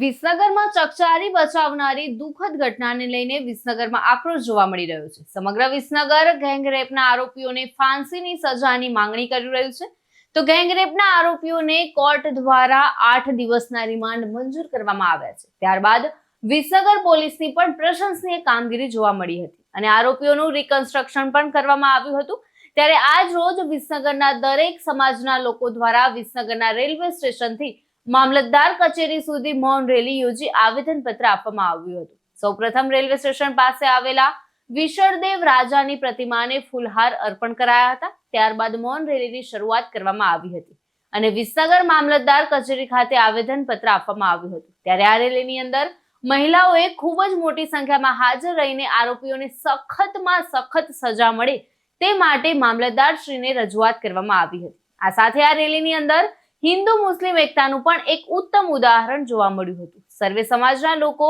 વિસનગરમાં ચકચારી બચાવનારી દુઃખદ ઘટનાને લઈને વિસનગરમાં આક્રોશ જોવા મળી રહ્યો છે. સમગ્ર વિસનગર ગેંગરેપના આરોપીઓને ફાંસીની સજાની માંગણી કરી રહ્યું છે. તો ગેંગરેપના આરોપીઓને કોર્ટ દ્વારા આઠ દિવસના રિમાન્ડ મંજૂર કરવામાં આવ્યા છે. ત્યારબાદ વિસનગર પોલીસની પણ પ્રશંસનીય કામગીરી જોવા મળી હતી અને આરોપીઓનું રિકન્સ્ટ્રક્શન પણ કરવામાં આવ્યું હતું. ત્યારે આજ રોજ વિસનગરના દરેક સમાજના લોકો દ્વારા વિસનગરના રેલવે સ્ટેશનથી મામલતદાર કચેરી સુધી મૌન રેલી યોજી આવેદનપત્ર આપવામાં આવ્યું હતું. સૌપ્રથમ રેલવે સ્ટેશન પાસે આવેલા વિશળદેવ રાજાની પ્રતિમાને ફૂલહાર અર્પણ કરાયા હતા. ત્યારબાદ મૌન રેલીની શરૂઆત કરવામાં આવી હતી અને વિસનગર મામલતદાર કચેરી ખાતે આવેદનપત્ર આપવામાં આવ્યું હતું. ત્યારે આ રેલીની અંદર મહિલાઓએ ખૂબ જ મોટી સંખ્યામાં હાજર રહીને આરોપીઓને સખતમાં સખત સજા મળે તે માટે મામલતદાર શ્રીને રજૂઆત કરવામાં આવી હતી. આ સાથે આ રેલીની અંદર હિન્દુ મુસ્લિમ એકતાનું પણ એક ઉત્તમ ઉદાહરણ જોવા મળ્યું હતું. સર્વે સમાજના લોકો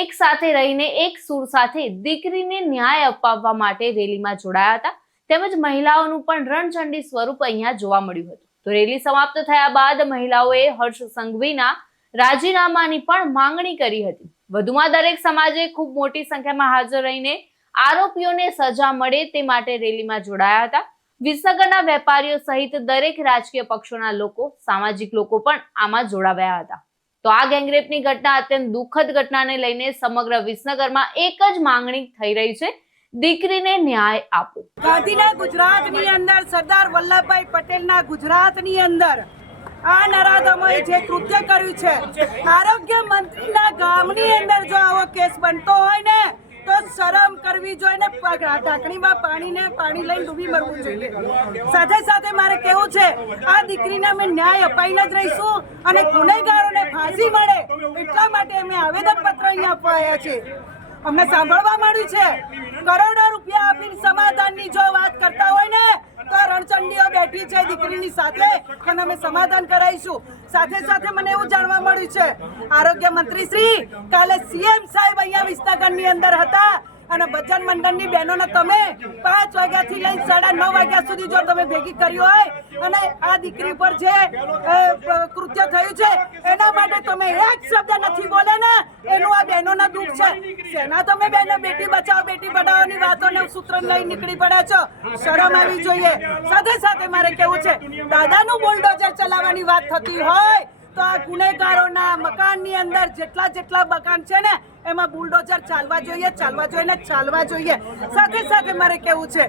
એક સાથે રહીને એક સુર સાથે દીકરીને ન્યાય અપાવવા માટે રેલીમાં જોડાયા હતા. તેમજ મહિલાઓનું પણ રણચંડી સ્વરૂપ અહીંયા જોવા મળ્યું હતું. તો રેલી સમાપ્ત થયા બાદ મહિલાઓએ હર્ષ સંઘવીના રાજીનામાની પણ માંગણી કરી હતી. વધુમાં દરેક સમાજે ખૂબ મોટી સંખ્યામાં હાજર રહીને આરોપીઓને સજા મળે તે માટે રેલીમાં જોડાયા હતા. વિસનગરના વેપારીઓ સહિત દરેક રાજકીય પક્ષોના લોકો, સામાજિક લોકો પણ આમાં જોડાવ્યા હતા. તો આ ગેંગરેપની ઘટના અત્યંત દુઃખદ ઘટનાને લઈને સમગ્ર વિસનગરમાં એક જ માંગણી થઈ રહી છે. દીકરીને ન્યાય આપો. ગાંધીના ગુજરાતની અંદર સરદાર વલ્લભભાઈ પટેલના ગુજરાતની અંદર આ નરાધમોએ જે કૃત્ય કર્યું છે, આરોગ્ય મંત્રીના ગામની અંદર જો આવો કેસ બનતો હોય ને શરમ કરવી જોઈએ ને ઢાંકણીમાં પાણીને પાણી લઈને ડૂબી મરવું જોઈએ. સાથે સાથે મારે કેવું છે, આ દીકરીને અમે ન્યાય અપાઈને જ રહીશું અને ગુનેગારોને ફાંસી મળે એટલા માટે અમે આવેદનપત્ર અહીંયા આપવા છીએ. અમને સાંભળવા મળ્યું છે, કરોડો રૂપિયા આપીને સમાધાનની જો વાત કરતા હોય રણચંડીઓ બેઠી છે દીકરીની સાથે, અને અમે સમાધાન કરાવીશું. સાથે સાથે મને એવું જાણવા મળ્યું છે, આરોગ્ય મંત્રી શ્રી, કાલે સીએમ સાહેબ અહીંયા વિસનગરની અંદર હતા. અને ભજન મંડળની બહેનોને તમે પાંચ વાગ્યાથી લઈને સાડા નવ વાગ્યા સુધી જો તમે ભેગી કરી હોય અને આ દીકરી પર જે કૃત્ય થયું છે, એના માટે તમે એક શબ્દ નથી બોલે ને, એનું આ બહેનોના દુઃખ છે. સેના તમે બહેનો બેટી બચાવો, બેટી પઢાઓની વાતોને સૂત્ર લઈ નીકળી પડ્યા છો? શરમ આવી જોઈએ. સાથે સાથે મારે કેવું છે, દાદાનું બુલડોઝર ચલાવવાની વાત થતી હોય તો આ ગુનેગારોના મકાનની અંદર જેટલા જેટલા મકાન છે ને, એમાં બુલડોઝર ચાલવા જોઈએ ચાલવા જોઈએ ને ચાલવા જોઈએ. સાથે સાથે મારે કેવું છે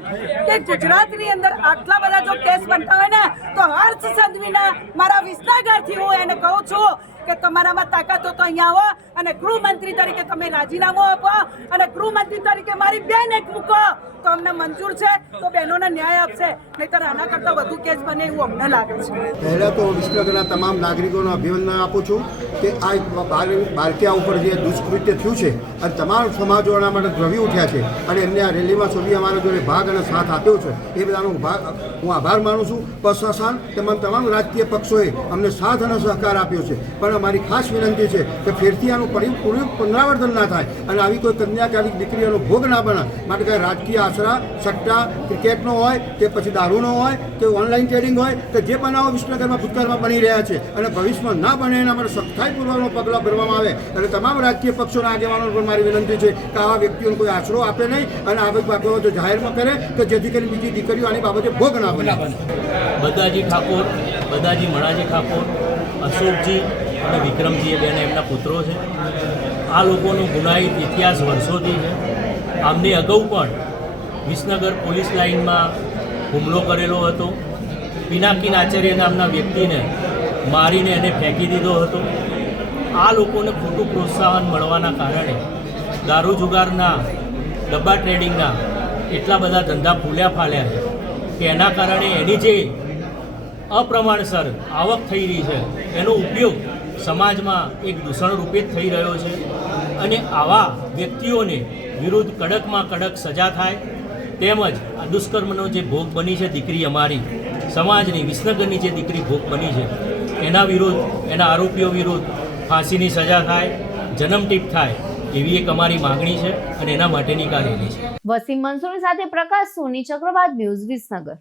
કે ગુજરાતની અંદર આટલા બધા જો કેસ બનતા હોય ને, તો હર્ષ સંઘવીના મારા વિસનગરથી હું એને કહું છું કે તમારામાં તાકાત તો અહીંયા આવો અને ગૃહમંત્રી તરીકે તમે રાજીનામું આપો અને ગૃહમંત્રી તરીકે મારી બેન એક મૂકો. તો અમને મંજૂર છે, તો બહેનોને ન્યાય આપશે. નહીતર આના કરતાં વધુ કેસ બને એવું અમને લાગે છે. પહેલાં તો વિશ્વના તમામ નાગરિકોને અભિનંદન આપું છું કે આ બાળકિયા ઉપર જે દુષ્કૃત્ય થયું છે અને તમામ સમાજો એના માટે દ્રવી ઉઠ્યા છે અને એમને આ રેલીમાં સુધી અમારા જોડે ભાગ અને સાથ આપ્યો છે. એ બધાનો હું આભાર માનું છું. પ્રશાસન તેમજ તમામ રાજકીય પક્ષોએ અમને સાથ અને સહકાર આપ્યો છે. પણ અમારી ખાસ વિનંતી છે કે ફેરથી આનું પુનરાવર્તન ના થાય અને આવી કોઈ કન્યા કે આવી દીકરીઓનો ભોગ ના બને. માટે કંઈ રાજકીય આશરા, સટ્ટા, ક્રિકેટનો હોય, કે પછી દારૂનો હોય, કે ઓનલાઈન ટ્રેડિંગ હોય, કે જે બનાવો વિશ્વનગરમાં, ભૂતકાળમાં બની રહ્યા છે અને ભવિષ્યમાં ના બને એના માટે સખ્તાઈપૂર્વકનો પગલાં ભરવામાં આવે. અને તમામ રાજકીય પક્ષોના આગેવાનો પણ મારી વિનંતી છે કે આવા વ્યક્તિઓને કોઈ આશરો આપે નહીં અને આવી બાબતો જાહેરમાં કરે કે જેથી કરીને બીજી દીકરીઓ આની બાબતે ભોગ ના બને. બદાજી ઠાકોર બદાજી મણાજી ઠાકોર, અશોકજી અને વિક્રમજી એ બેને એમના પુત્રો છે. આ લોકોનો ગુનાહિત ઇતિહાસ વર્ષોથી છે. આમની અગાઉ પણ વિસનગર પોલીસ લાઇનમાં હુમલો કરેલો હતો. પિનાકીન આચાર્ય નામના વ્યક્તિને મારીને એને ફેંકી દીધો હતો. આ લોકોને ખોટું પ્રોત્સાહન મળવાના કારણે દારૂ જુગારના, ડબ્બા ટ્રેડિંગના એટલા બધા ધંધા ફૂલ્યા ફાલ્યા છે કે એના કારણે એની જે અપ્રમાણસર આવક થઈ રહી છે, એનો ઉપયોગ સમાજમાં એક દૂષણ રૂપે જ થઈ રહ્યો છે અને આવા વ્યક્તિઓને વિરુદ્ધ કડકમાં કડક સજા થાય તેમજ આ દુષ્કર્મનો જે ભોગ બની છે દીકરી અમારી, સમાજની વિસનગરની જે દીકરી ભોગ બની છે, એના વિરુદ્ધ, એના આરોપીઓ વિરુદ્ધ ફાંસીની સજા થાય જન્મટીપ થાય એવી એક અમારી માગણી છે અને એના માટેની કાર્યની છે વસીમ મંસૂરી સાથે પ્રકાશ, સોની ચક્રવાત, ન્યૂઝ વિસનગર.